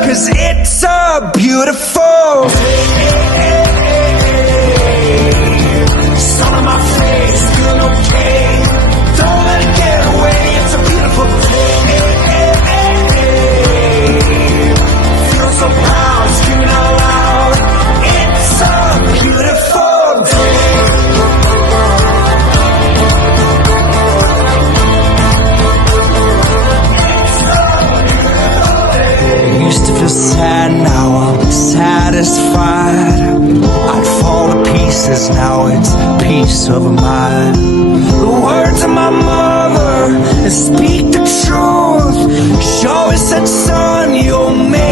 'cause it's a beautiful day. Sun on my face, feeling okay. Don't let it get away. It's a beautiful day. Feel so proud, screaming out loud. It's a beautiful day. I used to feel sad, now I'm satisfied. I'd fall to pieces, now it's peace of mind. The words of my mother speak the truth. She always said, son, you'll make